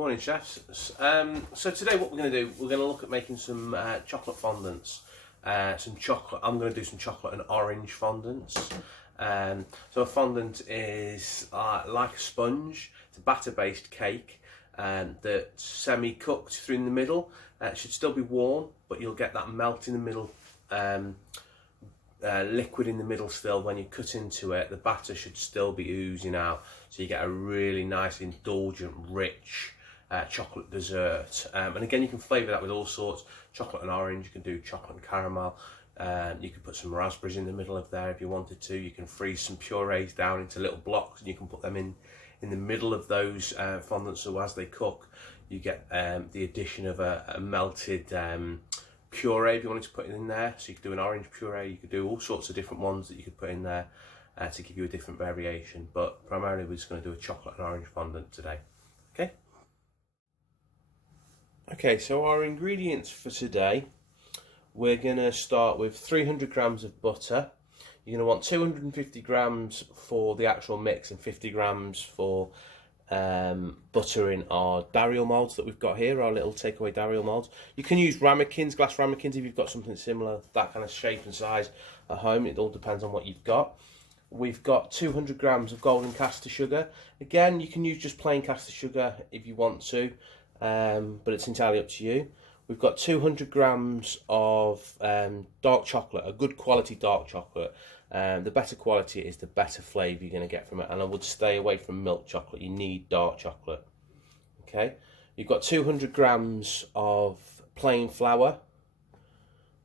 Morning, chefs. So today what we're going to do, we're going to look at making some chocolate fondants. Some chocolate. I'm going to do some chocolate and orange fondants. So a fondant is like a sponge. It's a batter-based cake that's semi-cooked through in the middle. It should still be warm, but you'll get that melt in the middle, liquid in the middle still. When you cut into it, the batter should still be oozing out, so you get a really nice, indulgent, rich chocolate dessert. And again, you can flavour that with all sorts. Chocolate and orange, you can do chocolate and caramel. You can put some raspberries in the middle of there if you wanted to. You can freeze some purees down into little blocks and you can put them in the middle of those fondants, so as they cook you get the addition of a melted puree if you wanted to put it in there. So you could do an orange puree, you could do all sorts of different ones that you could put in there to give you a different variation, but primarily we're just going to do a chocolate and orange fondant today. Okay, so our ingredients for today, we're going to start with 300 grams of butter. You're going to want 250 grams for the actual mix and 50 grams for butter in our Dariel moulds that we've got here, our little takeaway Dariel moulds. You can use ramekins, glass ramekins, if you've got something similar, that kind of shape and size at home. It all depends on what you've got. We've got 200 grams of golden caster sugar. Again, you can use just plain caster sugar if you want to, but it's entirely up to you. We've got 200 grams of dark chocolate, a good quality dark chocolate. The better quality is the better flavour you're going to get from it, and I would stay away from milk chocolate. You need dark chocolate. Okay, you've got 200 grams of plain flour.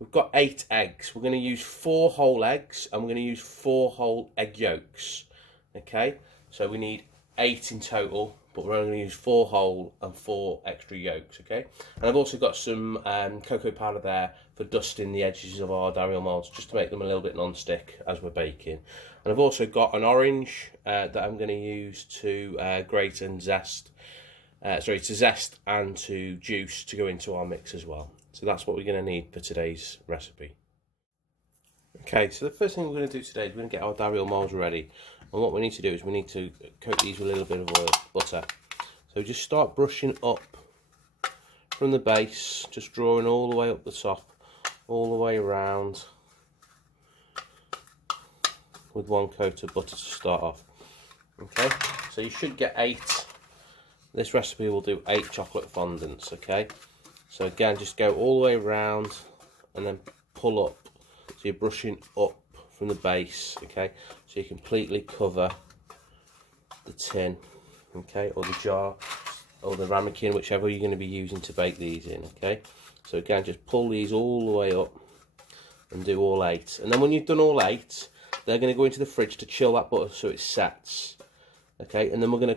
We've got 8 eggs. We're going to use 4 whole eggs and we're going to use 4 whole egg yolks. Okay, so we need 8 in total, but we're only going to use 4 whole and 4 extra yolks. Okay, and I've also got some cocoa powder there for dusting the edges of our Dariel moulds, just to make them a little bit non-stick as we're baking. And I've also got an orange that I'm going to use to grate and zest, to zest and to juice to go into our mix as well. So that's what we're going to need for today's recipe. Okay, so the first thing we're going to do today is we're going to get our Dariel moulds ready. And what we need to do is we need to coat these with a little bit of butter. So just start brushing up from the base, just drawing all the way up the top, all the way around, with 1 coat of butter to start off. Okay, so you should get 8. This recipe will do 8 chocolate fondants. Okay, so again, just go all the way around and then pull up. So you're brushing up from the base. Okay, so you completely cover the tin, okay, or the jar, or the ramekin, whichever you're going to be using to bake these in. Okay, so again, just pull these all the way up and do all 8. And then when you've done all 8, they're going to go into the fridge to chill that butter so it sets. Okay, and then we're going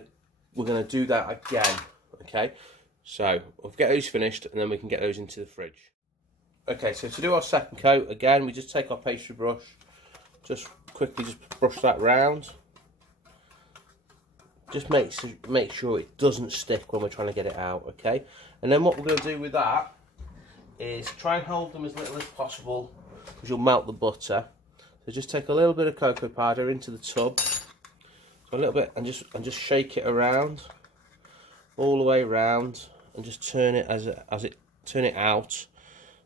to do that again. Okay, so we'll get those finished and then we can get those into the fridge. Okay, so to do our second coat, again, we just take our pastry brush, just quickly just brush that round. Just make sure it doesn't stick when we're trying to get it out, okay? And then what we're going to do with that is try and hold them as little as possible, because you'll melt the butter. So just take a little bit of cocoa powder into the tub, so a little bit, and just shake it around, all the way around, and just turn it turn it out,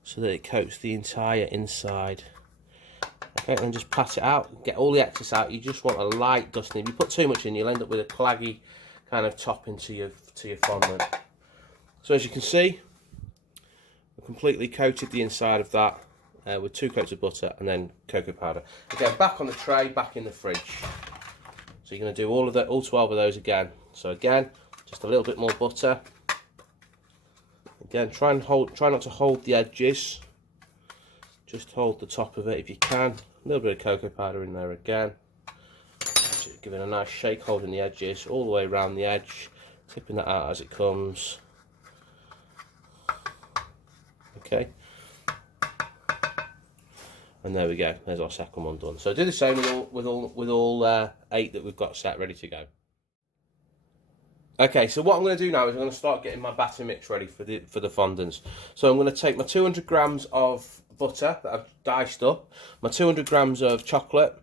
so that it coats the entire inside. Okay, and just pat it out, get all the excess out. You just want a light dusting. If you put too much in, you'll end up with a claggy kind of topping to your fondant. So as you can see, we've completely coated the inside of that with 2 coats of butter and then cocoa powder. Again, back on the tray, back in the fridge. So you're going to do all 12 of those again. So again, just a little bit more butter. Again, try not to hold the edges. Just hold the top of it if you can. A little bit of cocoa powder in there again. Just give it a nice shake, holding the edges all the way around the edge, tipping that out as it comes. Okay. And there we go. There's our second one done. So do the same with all 8 that we've got set ready to go. Okay, so what I'm going to do now is I'm going to start getting my batter mix ready for the fondants. So I'm going to take my 200 grams of butter that I've diced up, my 200 grams of chocolate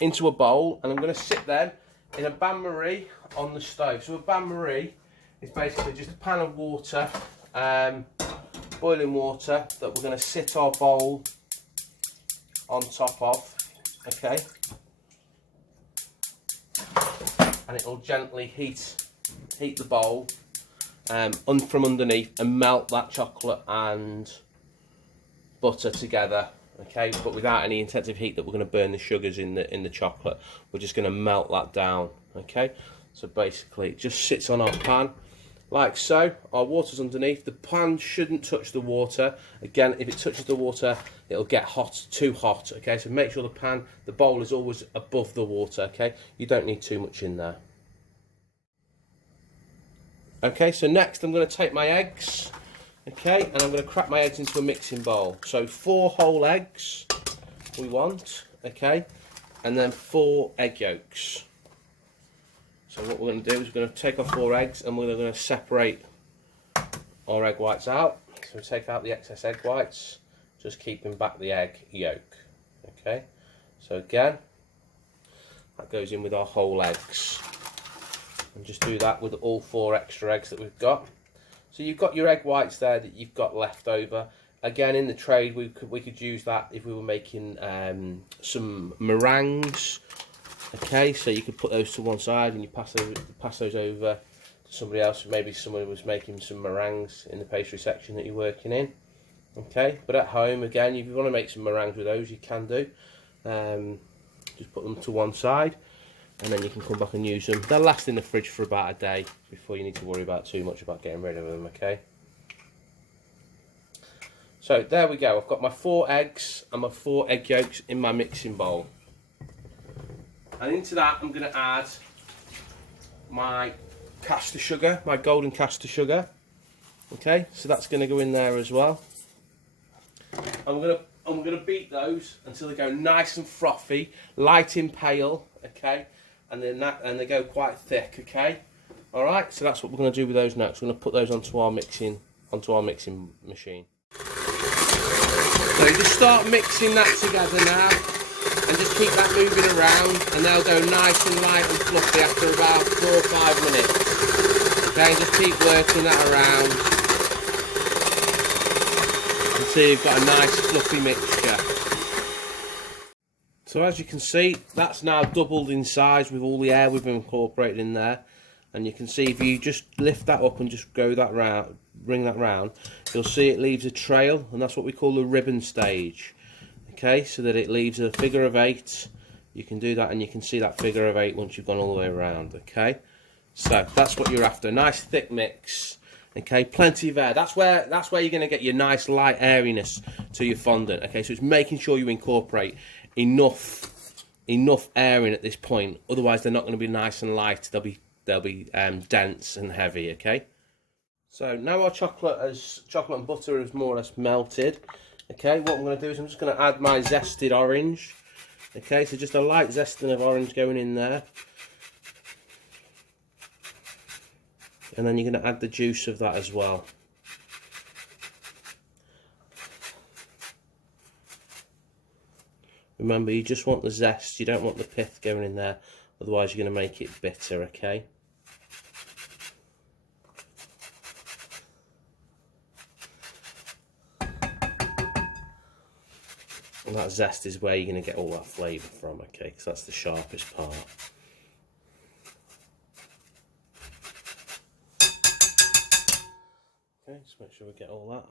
into a bowl, and I'm going to sit them in a bain-marie on the stove. So a bain-marie is basically just a pan of water, boiling water, that we're going to sit our bowl on top of, okay? And it'll gently heat the bowl from underneath and melt that chocolate and butter together, okay? But without any intensive heat that we're going to burn the sugars in the chocolate. We're just going to melt that down, okay? So basically it just sits on our pan like so. Our water's underneath. The pan shouldn't touch the water. Again, if it touches the water, it'll get hot, too hot, okay? So make sure the bowl is always above the water, okay? You don't need too much in there. Okay, so next I'm going to take my eggs, okay, and I'm going to crack my eggs into a mixing bowl. So 4 whole eggs we want, okay, and then 4 egg yolks. So what we're going to do is we're going to take our 4 eggs and we're going to separate our egg whites out. So we take out the excess egg whites, just keeping back the egg yolk, okay. So again, that goes in with our whole eggs. And just do that with all 4 extra eggs that we've got. So you've got your egg whites there that you've got left over. Again, in the trade, we could use that if we were making some meringues. Okay, so you could put those to one side and you pass those over to somebody else. Maybe someone was making some meringues in the pastry section that you're working in. Okay, but at home, again, if you want to make some meringues with those, you can do. Just put them to one side, and then you can come back and use them. They'll last in the fridge for about a day before you need to worry about too much about getting rid of them, okay? So there we go. I've got my 4 eggs and my 4 egg yolks in my mixing bowl. And into that I'm going to add my caster sugar, my golden caster sugar. Okay, so that's going to go in there as well. I'm going to beat those until they go nice and frothy, light and pale, okay? And they go quite thick, okay? All right, so that's what we're going to do with those next. We're going to put those onto our mixing machine. So you just start mixing that together now, and just keep that moving around, and they'll go nice and light and fluffy after about 4 or 5 minutes. Okay, just keep working that around until you've got a nice fluffy mixture. So as you can see, that's now doubled in size with all the air we've incorporated in there. And you can see if you just lift that up and just go that round, bring that round, you'll see it leaves a trail, and that's what we call the ribbon stage. Okay, so that it leaves a figure of 8. You can do that, and you can see that figure of 8 once you've gone all the way around. Okay, so that's what you're after. Nice thick mix. Okay, plenty of air. That's where you're going to get your nice light airiness to your fondant. Okay, so it's making sure you incorporate enough air in at this point. Otherwise, they're not going to be nice and light. They'll be dense and heavy. Okay. So now our chocolate and butter is more or less melted. Okay, what I'm going to do is I'm just going to add my zested orange. Okay, so just a light zesting of orange going in there. And then you're going to add the juice of that as well. Remember, you just want the zest, you don't want the pith going in there, otherwise you're going to make it bitter, okay? And that zest is where you're going to get all that flavour from, okay? Because that's the sharpest part. Okay, just make sure we get all that.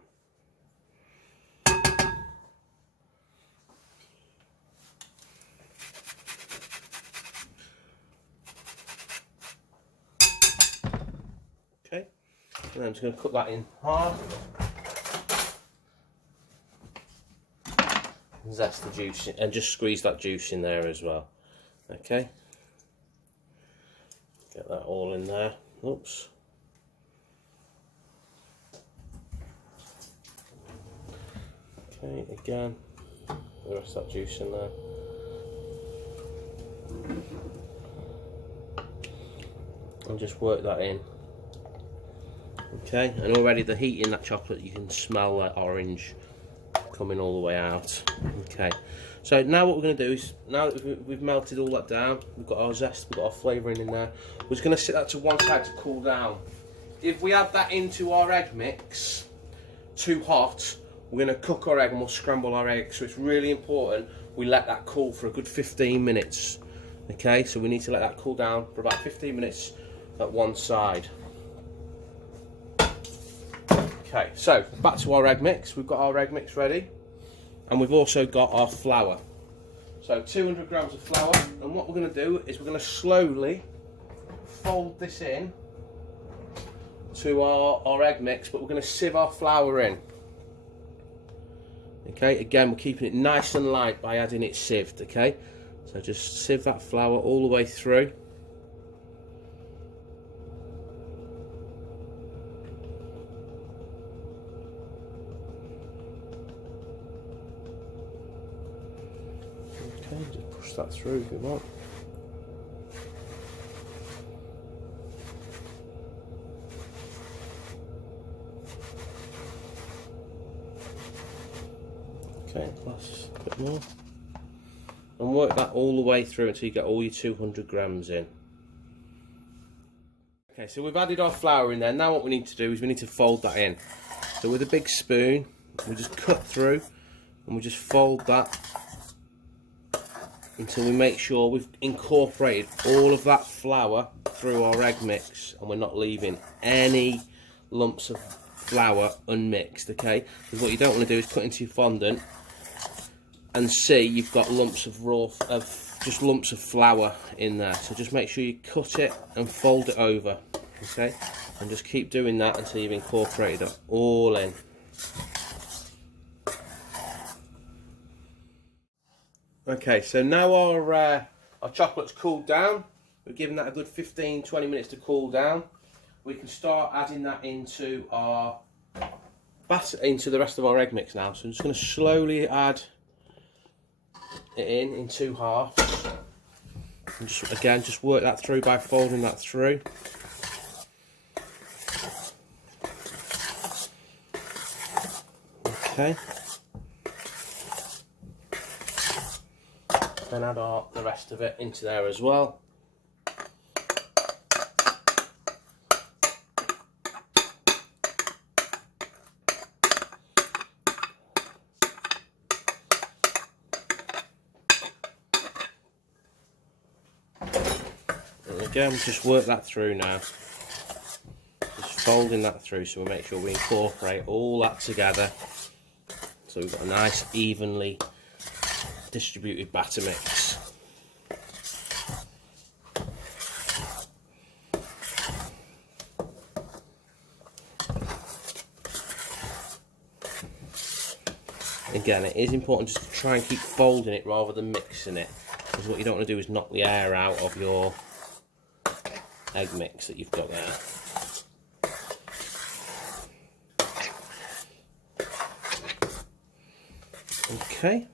Okay, and I'm just going to cut that in half. Zest the juice in, and just squeeze that juice in there as well. Okay, get that all in there. Oops. Okay, again, the rest of that juice in there. And just work that in. Okay, and already the heat in that chocolate, you can smell that orange coming all the way out. Okay, so now what we're going to do is, now that we've melted all that down, we've got our zest, we've got our flavouring in there, we're just going to sit that to one side to cool down. if we add that into our egg mix too hot, we're going to cook our egg and we'll scramble our eggs. So it's really important we let that cool for a good 15 minutes. Okay, so we need to let that cool down for about 15 minutes at one side. Okay, so back to our egg mix. We've got our egg mix ready, and we've also got our flour. So 200 grams of flour, and what we're going to do is we're going to slowly fold this in to our egg mix, but we're going to sieve our flour in. Okay, again, we're keeping it nice and light by adding it sieved, okay? So just sieve that flour all the way through. Okay, just push that through if you want. Okay, plus a bit more. And work that all the way through until you get all your 200 grams in. Okay, so we've added our flour in there. Now what we need to do is we need to fold that in. So with a big spoon, we just cut through and we just fold that until we make sure we've incorporated all of that flour through our egg mix and we're not leaving any lumps of flour unmixed, okay? Because what you don't want to do is cut into your fondant and see you've got lumps of just lumps of flour in there. So just make sure you cut it and fold it over, okay? And just keep doing that until you've incorporated it all in. Okay, so now our chocolate's cooled down. We've given that a good 15-20 minutes to cool down. We can start adding that into the rest of our egg mix now. So I'm just going to slowly add it in two halves. And just work that through by folding that through. Okay. Then add the rest of it into there as well. And again, just work that through now. Just folding that through so we make sure we incorporate all that together. So we've got a nice evenly distributed batter mix. Again, it is important just to try and keep folding it rather than mixing it, because what you don't want to do is knock the air out of your egg mix that you've got there. Okay.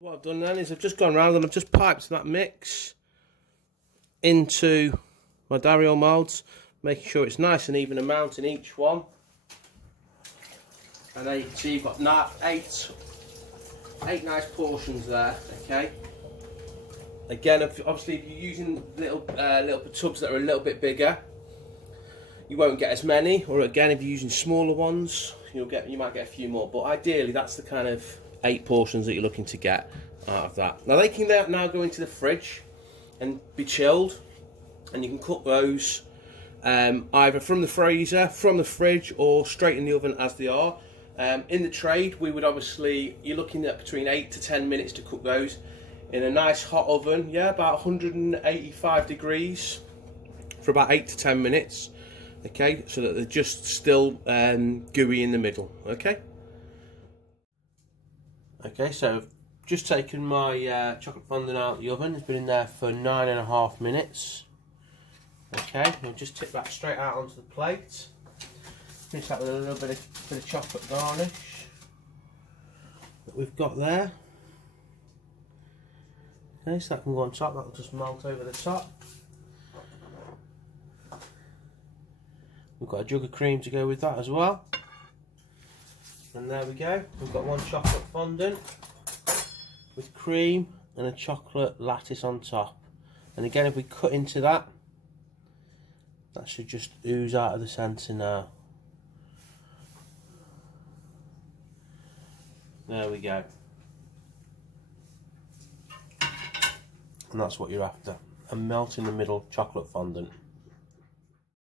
What I've done then is I've just gone around and I've just piped that mix into my Dario moulds, making sure it's nice and even amount in each one. And there you can see you've got eight nice portions there. Okay. Again, obviously, if you're using little tubs that are a little bit bigger, you won't get as many. Or again, if you're using smaller ones, you might get a few more. But ideally, that's the kind of 8 portions that you're looking to get out of that. Now they can now go into the fridge and be chilled, and you can cook those either from the freezer, from the fridge, or straight in the oven as they are. In the trade, you're looking at between 8 to 10 minutes to cook those in a nice hot oven, about 185 degrees for about 8 to 10 minutes. Okay, so that they're just still gooey in the middle. Okay. Okay, so I've just taken my chocolate fondant out of the oven. It's been in there for 9.5 minutes. Okay, I'll just tip that straight out onto the plate. Finish that with a little bit of chocolate garnish that we've got there. Okay, so that can go on top. That'll just melt over the top. We've got a jug of cream to go with that as well. And there we go. We've got one chocolate fondant with cream and a chocolate lattice on top. And again, if we cut into that, That should just ooze out of the centre now. There we go. And that's what you're after. A melt in the middle chocolate fondant.